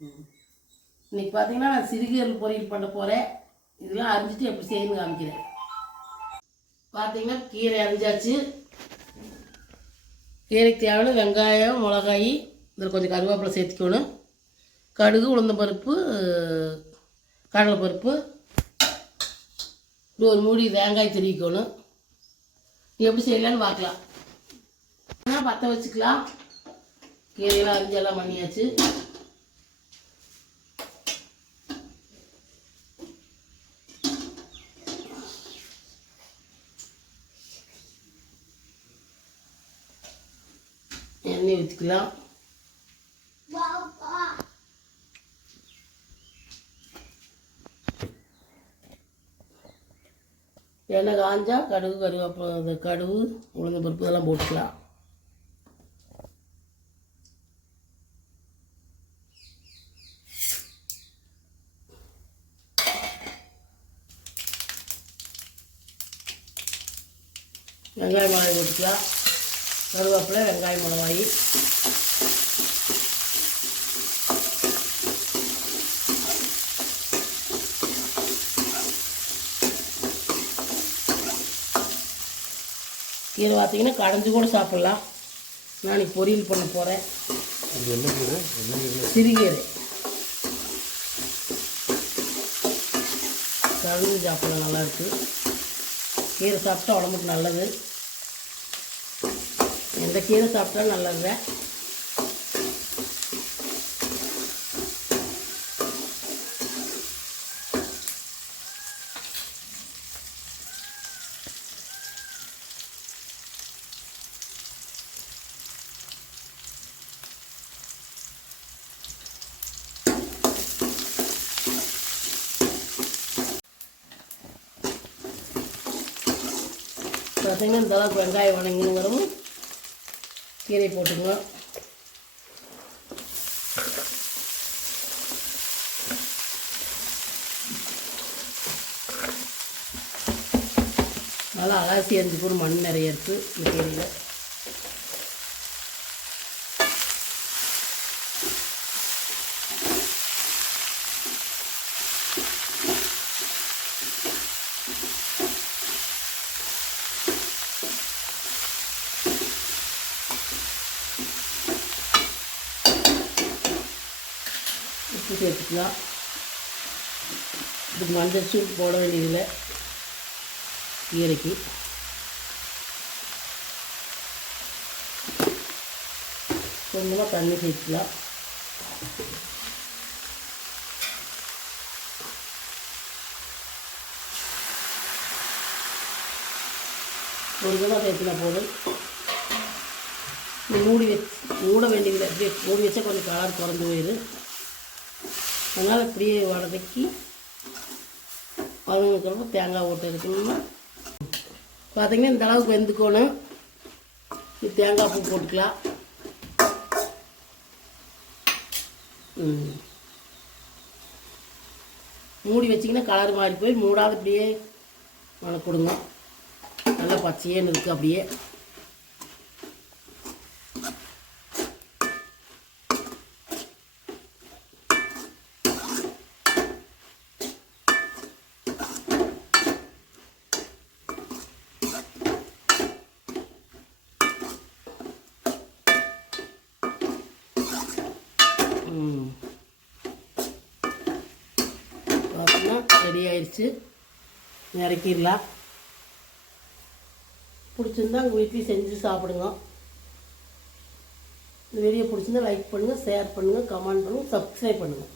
இன்னைக்கு பார்த்தீங்கன்னா நான் சிறுகீரல் பொரியல் பண்ண போகிறேன் இதெல்லாம் அரிஞ்சிட்டு எப்படி செய்யணும்னு காமிக்கிறேன். பார்த்தீங்கன்னா கீரை அரிஞ்சாச்சு. கீரைக்கு தேவையான வெங்காயம் மிளகாய் இதில் கொஞ்சம் கருவேப்பிலை சேர்த்துக்கணும். கடுகு உளுந்தம்பருப்பு கடலைப்பருப்பு. இப்படி ஒரு மூடி தேங்காய் திருவிக்கணும். எப்படி செய்யலான்னு பார்க்கலாம். ஆனால் பற்ற வச்சுக்கலாம். கீரையெல்லாம் அரிஞ்செல்லாம் பண்ணியாச்சு. எண்ணெய் ஊற்றிக்கலாம் எண்ணெய் காஞ்சா கடுகு கருவேப்பிலை அந்த கடுகு உளுந்த பருப்பு இதெல்லாம் போட்டுக்கலாம். வெங்காயம் மிளகாய் போட்டுக்கலாம். கருவேப்பிலை வெங்காயம் மிளகாய். கீரை பார்த்தீங்கன்னா கடைஞ்சி கூட சாப்பிட்லாம். நான் இன்னைக்கு பொரியல் பண்ண போகிறேன் சிறுகீரை கடைஞ்சி சாப்பிடலாம் நல்லாயிருக்கு கீரை சாப்பிட்டா உடம்புக்கு நல்லது. எந்த கீரை சாப்பிட்டாலும் நல்லது. பார்த்தீங்கன்னா இந்த அளவுக்கு வெங்காயம் வணங்கினுங்கிறவும் கீரை போட்டுங்க நல்லா அலாசி அஞ்சு பூர் மண் நிறைய இருக்குது இந்த கீரையில். உப்பு சேர்த்துக்கலாம் இது மஞ்சள் தூள் போட வேண்டியதில்லை. கீரைக்கு. கொஞ்சமாக தண்ணி சேர்த்துக்கலாம். ஒரு கிலோ சேர்த்துனா போதும். மூடி வச்சு மூட வேண்டியதில்லை. அப்படியே மூடி வச்சா கொஞ்சம் கலர் குறைஞ்சி போயிடும். அதனால் இப்படியே வதக்கி வதங்கிக்கிறப்ப தேங்காய் ஓட்டு எடுக்கணும்னா பார்த்தீங்கன்னா இந்த அளவுக்கு வெந்துக்கணும். இது தேங்காய் பூ போட்டுக்கலாம். மூடி வச்சிங்கன்னா கலர் மாறி போய் மூடாத இப்படியே வணக்கிடுங்க நல்லா பச்சையேன்னு இருக்குது அப்படியே ம். பார்த்தீங்கன்னா ரெடி ஆயிடுச்சு. இறக்கிடலாம். பிடிச்சிருந்தா உங்கள் வீட்லேயும் செஞ்சு சாப்பிடுங்க. இந்த வீடியோ பிடிச்சிருந்தா லைக் பண்ணுங்கள் ஷேர் பண்ணுங்கள் கமெண்ட் பண்ணுங்கள் சப்ஸ்கிரைப் பண்ணுங்கள்